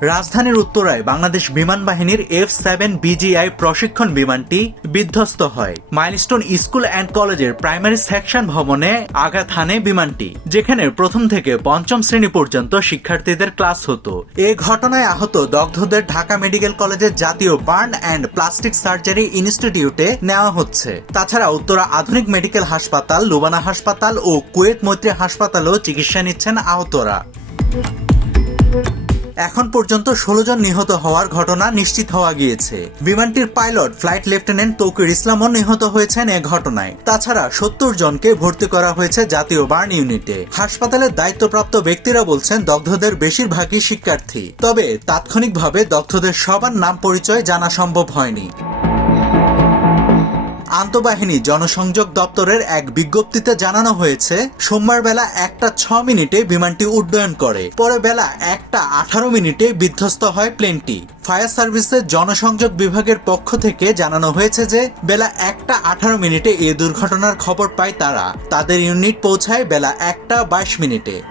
রাজধানীর উত্তরায় বাংলাদেশ বিমান বাহিনীর এফ সেভেন বিজিআই প্রশিক্ষণ বিমানটি বিধ্বস্ত হয়। মাইলস্টোন স্কুল অ্যান্ড কলেজের প্রাইমারি সেকশন ভবনে আঘাত হানে বিমানটি, যেখানে প্রথম থেকে পঞ্চম শ্রেণি পর্যন্ত শিক্ষার্থীদের ক্লাস হতো। এ ঘটনায় আহত দগ্ধদের ঢাকা মেডিকেল কলেজের জাতীয় বার্ন অ্যান্ড প্লাস্টিক সার্জারি ইনস্টিটিউটে নেওয়া হচ্ছে। তাছাড়া উত্তরা আধুনিক মেডিকেল হাসপাতাল, লুবানা হাসপাতাল ও কুয়েত মৈত্রী হাসপাতালেও চিকিৎসা নিচ্ছেন আহতরা। এখন পর্যন্ত ষোলো জন নিহত হওয়ার ঘটনা নিশ্চিত হওয়া গিয়েছে। বিমানটির পাইলট, ফ্লাইট লেফটেন্যান্ট তৌকির ইসলামও নিহত হয়েছেন এ ঘটনায়। তাছাড়া সত্তর জনকে ভর্তি করা হয়েছে জাতীয় বার্ন ইউনিটে। হাসপাতালের দায়িত্বপ্রাপ্ত ব্যক্তিরা বলছেন, দগ্ধদের বেশিরভাগই শিক্ষার্থী। তবে তাৎক্ষণিকভাবে দগ্ধদের সবার নাম পরিচয় জানা সম্ভব হয়নি। আন্তঃবাহিনী জনসংযোগ দপ্তরের এক বিজ্ঞপ্তিতে জানানো হয়েছে, সোমবার বেলা একটা ছ মিনিটে বিমানটি উড্ডয়ন করে, পরে বেলা একটা আঠারো মিনিটে বিধ্বস্ত হয় প্লেনটি। ফায়ার সার্ভিসের জনসংযোগ বিভাগের পক্ষ থেকে জানানো হয়েছে যে, বেলা একটা আঠারো মিনিটে এই দুর্ঘটনার খবর পায় তারা। তাদের ইউনিট পৌঁছায় বেলা একটা বাইশ মিনিটে।